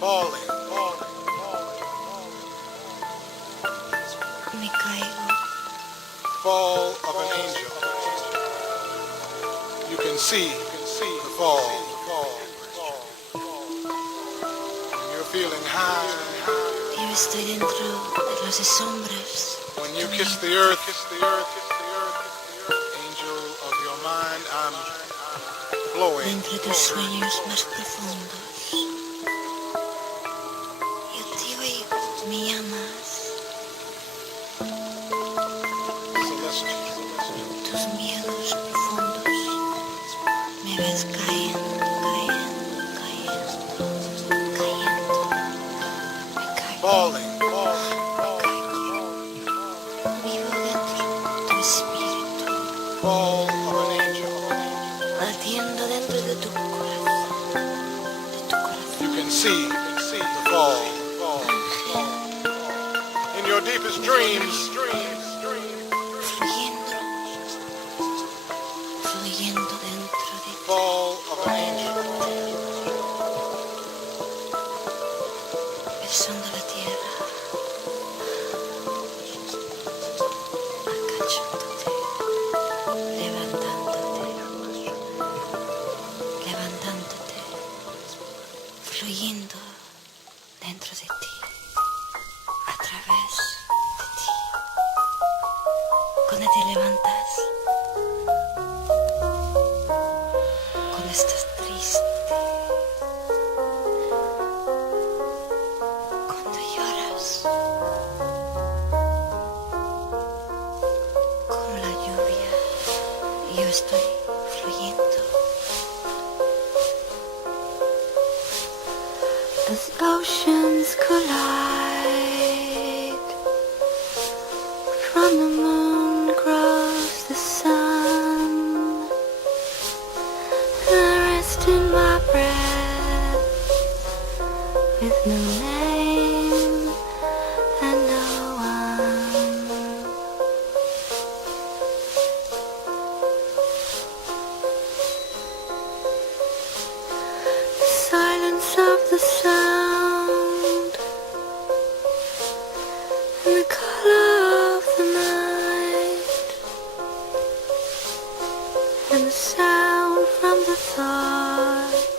falling. Me caigo. Fall of an angel. You can see the fall. When you're feeling high. Yo estoy dentro de los escombros. When you kiss the earth, angel of your mind, I'm flowing. Dentro de tus sueños más profundos. Yo te oigo, me llamas. Tus miedos profundos. Me ves cayendo, cayendo, cayendo, cayendo. Me caigo. Falling. Vivo dentro de tu espíritu. Fall of an angel. Latiendo dentro de tu corazón. De tu corazón. You can see the fall. In your deepest dreams, Fluyendo. Fluyendo dentro de ti. fall of an angel. Besando la tierra. Acachándote. Levantándote. Levantándote. Fluyendo dentro de ti. A través de ti. Cuando te levantas. Cuando estás triste. Cuando lloras. Como la lluvia. Yo estoy fluyendo. As oceans collide, from the moon grows the sun. I rest in my breath, with no name and no one. The silence of the sound and the color of the night and the sound from the thought